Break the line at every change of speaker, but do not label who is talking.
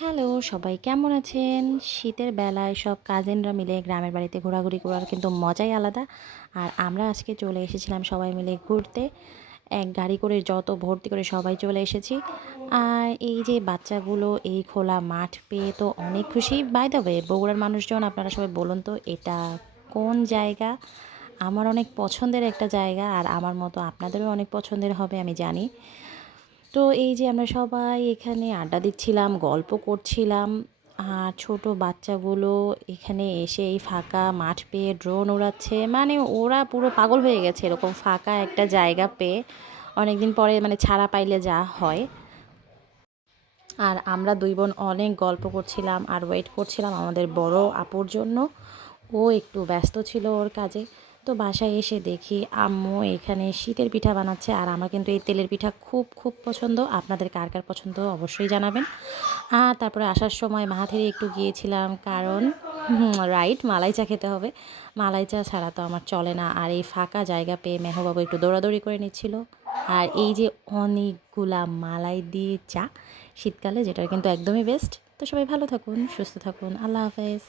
Hello, সবাই কেমন আছেন? শীতের বেলায় সব কাজিনরা মিলে গ্রামের বাড়িতে ঘোরাঘুরি করার কিন্তু মজাই আলাদা। আর আমরা আজকে চলে এসেছিলাম সবাই মিলে ঘুরতে। এক গাড়ি করে যত ভর্তি করে সবাই চলে এসেছি। আর এই যে বাচ্চাগুলো, এই খোলা মাঠ পেয়ে তো অনেক খুশি। বাই দ্য ওয়ে বগুড়ার মানুষজন, আপনারা সবাই বলুন তো, এটা কোন জায়গা? আমার অনেক পছন্দের একটা জায়গা, আর আমার মতো আপনাদেরও অনেক পছন্দের হবে, আমি জানি। তো এই যে আমরা সবাই এখানে আড্ডা দিচ্ছিলাম, গল্প করছিলাম, আর ছোট বাচ্চাগুলো এখানে এসে এই ফাঁকা মাঠ পেয়ে ড্রোন ওড়াচ্ছে। মানে ওরা পুরো পাগল হয়ে গেছে এরকম ফাঁকা একটা জায়গা পেয়ে। অনেকদিন পরে মানে ছাড়া পাইলে যা হয়। আর আমরা দুই বোন অনেক গল্প করছিলাম আর ওয়েট করছিলাম আমাদের বড় আপুর জন্য। ও একটু ব্যস্ত ছিল ওর কাজে। তো বাসায় এসে দেখি আম্মু এখানে শীতের পিঠা বানাচ্ছে আর আমার কিন্তু এই তেলের পিঠা খুব খুব পছন্দ। আপনাদের কার কার পছন্দ অবশ্যই জানাবেন। আর তারপরে আসার সময় মাহাথিরে একটু গিয়েছিলাম কারণ রাইট মালাই চা খেতে হবে। মালাই চা ছাড়া তো আমার চলে না। আর এই ফাঁকা জায়গা পেয়ে মেহবাবু একটু দৌড়াদৌড়ি করে নিচ্ছিল। আর এই যে অনেকগুলা মালাই দিয়ে চা, শীতকালে যেটা কিন্তু একদমই বেস্ট তো সবাই ভালো থাকুন, সুস্থ থাকুন। আল্লাহ হাফেজ।